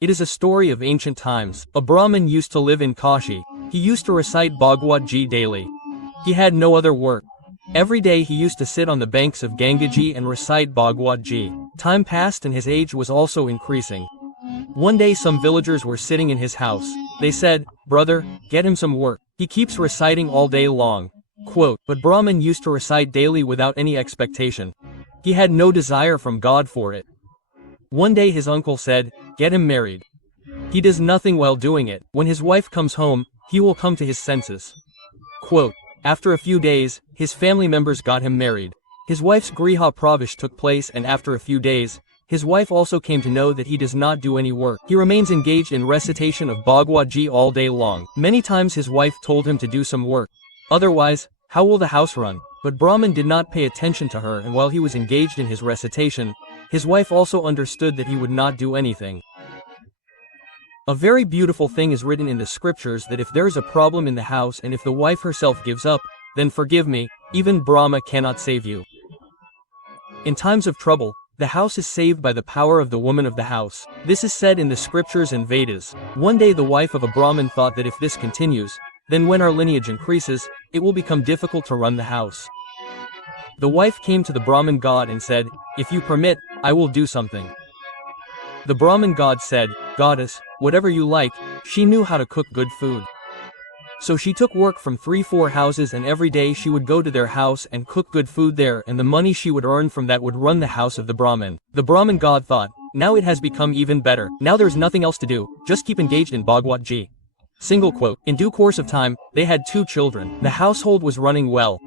It is a story of ancient times. A Brahmin used to live in Kashi. He used to recite Bhagavad daily. He had no other work. Every day he used to sit on the banks of Gangaji and recite Bhagavad. Time passed and his age was also increasing. One day some villagers were sitting in his house. They said, "Brother, get him some work. He keeps reciting all day long." Quote, but Brahmin used to recite daily without any expectation. He had no desire from God for it. One day his uncle said, "Get him married. He does nothing while doing it. When his wife comes home, he will come to his senses." Quote, after a few days, his family members got him married. His wife's Griha Pravesh took place, and after a few days, his wife also came to know that he does not do any work. He remains engaged in recitation of Bhagavad all day long. Many times his wife told him to do some work. Otherwise, how will the house run? But Brahmin did not pay attention to her, and while he was engaged in his recitation, his wife also understood that he would not do anything. A very beautiful thing is written in the scriptures that if there is a problem in the house and if the wife herself gives up, then forgive me, even Brahma cannot save you. In times of trouble, the house is saved by the power of the woman of the house. This is said in the scriptures and Vedas. One day the wife of a Brahmin thought that if this continues, then when our lineage increases, it will become difficult to run the house. The wife came to the Brahmin god and said, "If you permit, I will do something." The Brahmin god said, "Goddess, whatever you like." She knew how to cook good food. So she took work from 3-4 houses, and every day she would go to their house and cook good food there, and the money she would earn from that would run the house of the Brahmin. The Brahmin god thought, now it has become even better. Now there's nothing else to do, just keep engaged in Bhagavad. Single quote. In due course of time, they had 2 children. The household was running well.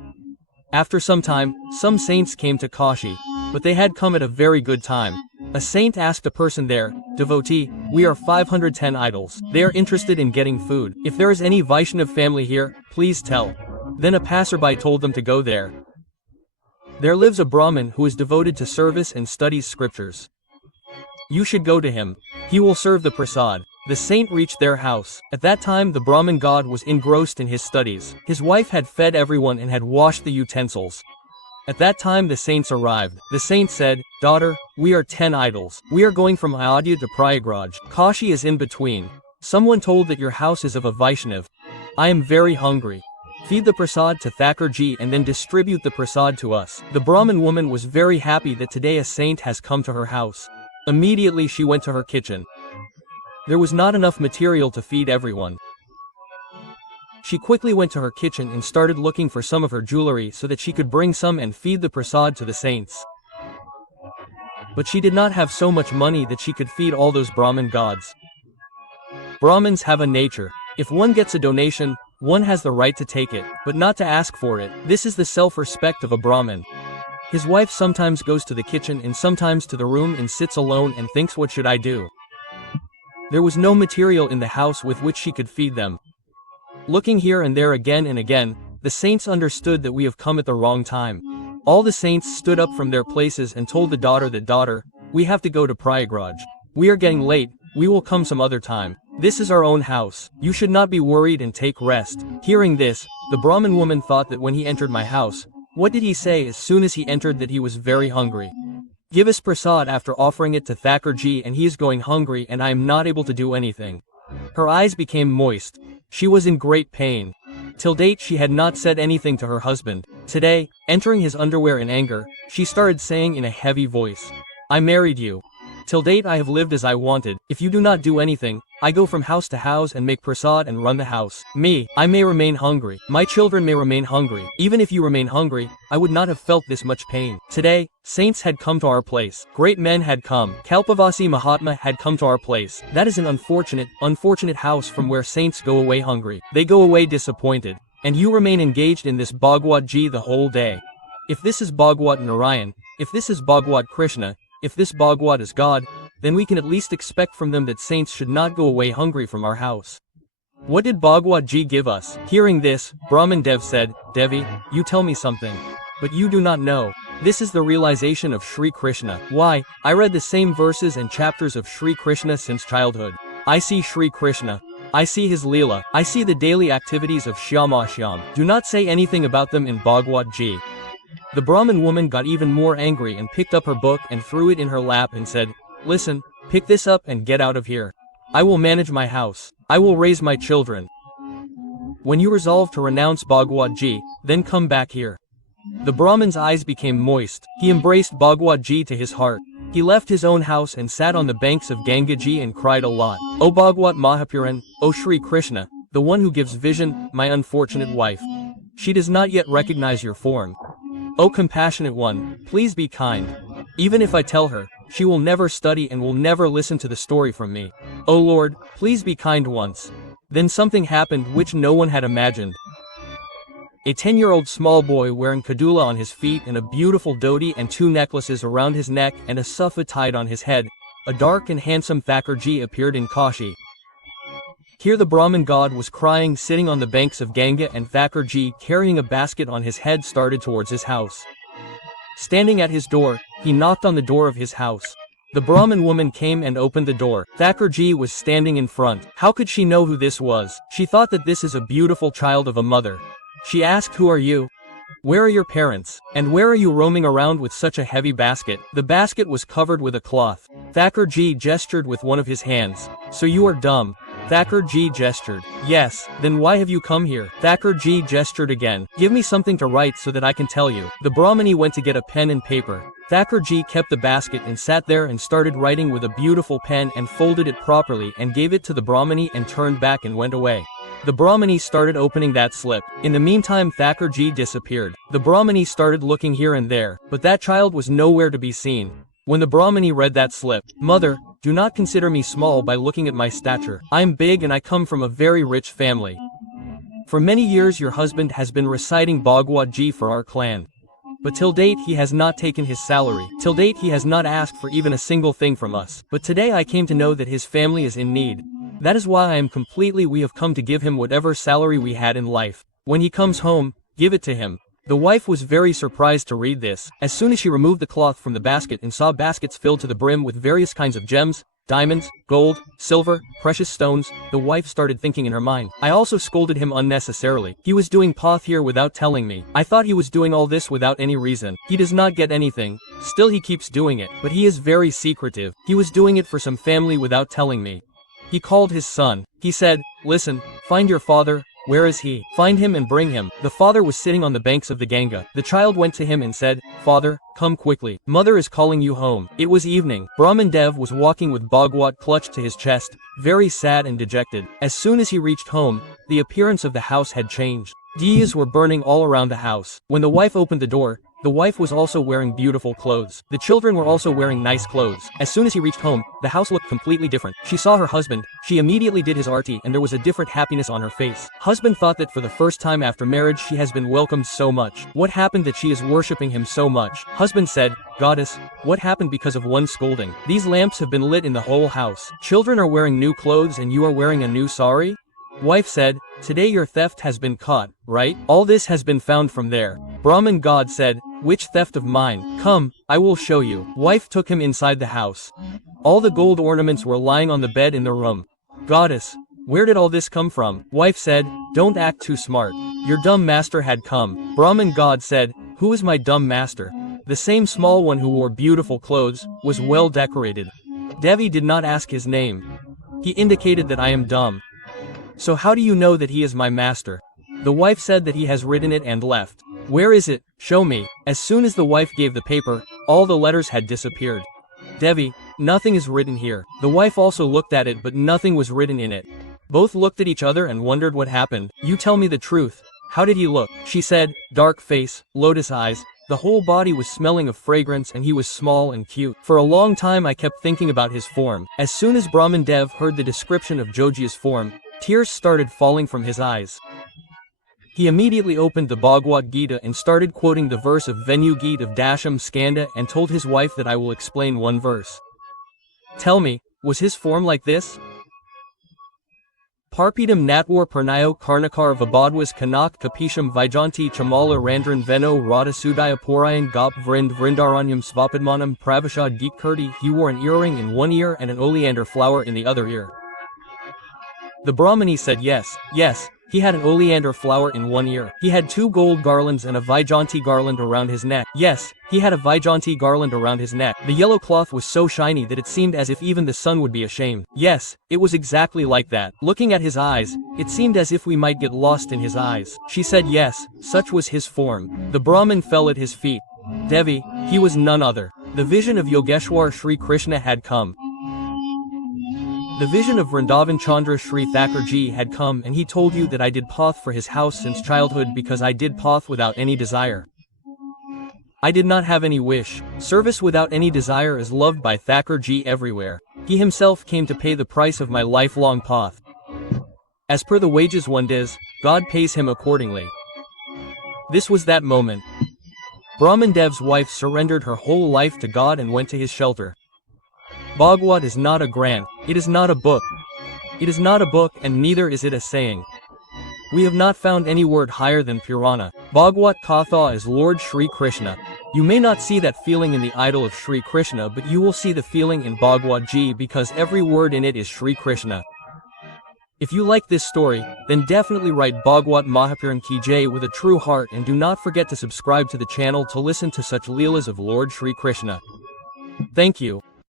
After some time, some saints came to Kashi, but they had come at a very good time. A saint asked a person there, "Devotee, we are 510 idols. They are interested in getting food. If there is any Vaishnav family here, please tell." Then a passerby told them to go there. There lives a Brahmin who is devoted to service and studies scriptures. You should go to him. He will serve the prasad. The saint reached their house. At that time the Brahmin god was engrossed in his studies. His wife had fed everyone and had washed the utensils. At that time the saints arrived. The saint said, "Daughter, we are 10 idols. We are going from Ayodhya to Prayagraj. Kashi is in between. Someone told that your house is of a Vaishnav. I am very hungry. Feed the prasad to Thakurji and then distribute the prasad to us." The Brahmin woman was very happy that today a saint has come to her house. Immediately she went to her kitchen. There was not enough material to feed everyone. She quickly went to her kitchen and started looking for some of her jewelry so that she could bring some and feed the prasad to the saints. But she did not have so much money that she could feed all those Brahmin gods. Brahmins have a nature. If one gets a donation, one has the right to take it, but not to ask for it. This is the self-respect of a Brahmin. His wife sometimes goes to the kitchen and sometimes to the room and sits alone and thinks, what should I do? There was no material in the house with which she could feed them. Looking here and there again and again, the saints understood that we have come at the wrong time. All the saints stood up from their places and told the daughter that, "Daughter, we have to go to Prayagraj. We are getting late, we will come some other time. This is our own house. You should not be worried and take rest." Hearing this, the Brahmin woman thought that when he entered my house, what did he say as soon as he entered? That he was very hungry. Give us prasad after offering it to Thakurji, and he is going hungry and I am not able to do anything. Her eyes became moist. She was in great pain. Till date she had not said anything to her husband. Today, entering his underwear in anger, she started saying in a heavy voice, "I married you. Till date I have lived as I wanted. If you do not do anything, I go from house to house and make prasad and run the house. Me, I may remain hungry. My children may remain hungry. Even if you remain hungry, I would not have felt this much pain." Today, saints had come to our place. Great men had come. Kalpavasi Mahatma had come to our place. That is an unfortunate house from where saints go away hungry. They go away disappointed. And you remain engaged in this Bhagavad the whole day. If this is Bhagwat Narayan, if this is Bhagwat Krishna, if this Bhagwat is God, then we can at least expect from them that saints should not go away hungry from our house. What did Bhagwat give us? Hearing this, Brahmin Dev said, "Devi, you tell me something. But you do not know. This is the realization of Sri Krishna. Why? I read the same verses and chapters of Sri Krishna since childhood. I see Sri Krishna. I see his Leela. I see the daily activities of Shyama Shyam. Do not say anything about them in Bhagwat." The Brahmin woman got even more angry and picked up her book and threw it in her lap and said, "Listen, pick this up and get out of here. I will manage my house. I will raise my children. When you resolve to renounce Bhagwat Ji, then come back here. The Brahmin's eyes became moist. He embraced Bhagwat Ji to his heart. He left his own house and sat on the banks of Ganga Ji and cried a lot. O Bhagwat Mahapuran, O Shri Krishna, the one who gives vision, my unfortunate wife. She does not yet recognize your form. O compassionate one, please be kind. Even if I tell her, she will never study and will never listen to the story from me. O Lord, please be kind once. Then something happened which no one had imagined. A 10-year-old small boy wearing kadula on his feet and a beautiful dhoti and 2 necklaces around his neck and a safa tied on his head, a dark and handsome Thakurji appeared in Kashi. Here the Brahmin god was crying sitting on the banks of Ganga, and Thakurji carrying a basket on his head started towards his house. Standing at his door, he knocked on the door of his house. The Brahmin woman came and opened the door. Thakurji was standing in front. How could she know who this was? She thought that this is a beautiful child of a mother. She asked, who are you? Where are your parents? And where are you roaming around with such a heavy basket? The basket was covered with a cloth. Thakurji gestured with one of his hands. So you are dumb. Thakurji gestured. Yes, then why have you come here? Thakurji gestured again. Give me something to write so that I can tell you. The Brahmini went to get a pen and paper. Thakurji kept the basket and sat there and started writing with a beautiful pen and folded it properly and gave it to the Brahmini and turned back and went away. The Brahmini started opening that slip. In the meantime, Thakurji disappeared. The Brahmini started looking here and there, but that child was nowhere to be seen. When the Brahmini read that slip, Mother, do not consider me small by looking at my stature. I am big and I come from a very rich family. For many years your husband has been reciting Bhagwat Ji for our clan. But till date he has not taken his salary. Till date he has not asked for even a single thing from us. But today I came to know that his family is in need. That is why I am we have come to give him whatever salary we had in life. When he comes home, give it to him. The wife was very surprised to read this. As soon as she removed the cloth from the basket and saw baskets filled to the brim with various kinds of gems, diamonds, gold, silver, precious stones, the wife started thinking in her mind. I also scolded him unnecessarily. He was doing path here without telling me. I thought he was doing all this without any reason. He does not get anything. Still he keeps doing it. But he is very secretive. He was doing it for some family without telling me. He called his son. He said, listen, find your father. Where is he? Find him and bring him. The father was sitting on the banks of the Ganga. The child went to him and said, Father, come quickly. Mother is calling you home. It was evening. Brahmin Dev was walking with Bhagwat clutched to his chest, very sad and dejected. As soon as he reached home, the appearance of the house had changed. Diyas were burning all around the house. When the wife opened the door, the wife was also wearing beautiful clothes. The children were also wearing nice clothes. As soon as he reached home, the house looked completely different. She saw her husband. She immediately did his arti and there was a different happiness on her face. Husband thought that for the first time after marriage she has been welcomed so much. What happened that she is worshipping him so much? Husband said, Goddess, what happened because of one scolding? These lamps have been lit in the whole house. Children are wearing new clothes and you are wearing a new sari? Wife said, today your theft has been caught, right? All this has been found from there. Brahmin god said, which theft of mine? Come, I will show you. Wife took him inside the house. All the gold ornaments were lying on the bed in the room. Goddess, where did all this come from? Wife said, don't act too smart. Your dumb master had come. Brahmin god said, who is my dumb master? The same small one who wore beautiful clothes, was well decorated. Devi did not ask his name. He indicated that I am dumb. So how do you know that he is my master? The wife said that he has written it and left. Where is it? Show me. As soon as the wife gave the paper, all the letters had disappeared. Devi, nothing is written here. The wife also looked at it but nothing was written in it. Both looked at each other and wondered what happened. You tell me the truth. How did he look? She said, dark face, lotus eyes. The whole body was smelling of fragrance and he was small and cute. For a long time I kept thinking about his form. As soon as Brahmin Dev heard the description of Joji's form, tears started falling from his eyes. He immediately opened the Bhagavad Gita and started quoting the verse of Venu Gita of Dasham Skanda and told his wife that I will explain one verse. Tell me, was his form like this? Parpidam Natwar Parnayo Karnakar Vabadwas Kanak Kapisham Vijanti Chamala Randran Veno Radha Sudaya Porayan Gop Vrindaranyam Svapadmanam Pravashad Geetkirti. He wore an earring in one ear and an oleander flower in the other ear. The Brahmini said yes, He had an oleander flower in one ear. He had 2 gold garlands and a Vaijayanti garland around his neck. Yes, he had a Vaijayanti garland around his neck. The yellow cloth was so shiny that it seemed as if even the sun would be ashamed. Yes, it was exactly like that. Looking at his eyes, it seemed as if we might get lost in his eyes. She said yes, such was his form. The Brahmin fell at his feet. Devi, he was none other. The vision of Yogeshwar Sri Krishna had come. The vision of Vrindavan Chandra Sri Thakurji had come, and he told you that I did path for his house since childhood because I did path without any desire. I did not have any wish. Service without any desire is loved by Thakurji everywhere. He himself came to pay the price of my lifelong path. As per the wages one does, God pays him accordingly. This was that moment. Brahmin Dev's wife surrendered her whole life to God and went to his shelter. Bhagwat is not a grant, it is not a book. It is not a book and neither is it a saying. We have not found any word higher than Purana. Bhagwat Katha is Lord Shri Krishna. You may not see that feeling in the idol of Shri Krishna, but you will see the feeling in Bhagwat Ji because every word in it is Shri Krishna. If you like this story, then definitely write Bhagwat Mahapuran Ki Jai with a true heart and do not forget to subscribe to the channel to listen to such Leelas of Lord Shri Krishna. Thank you.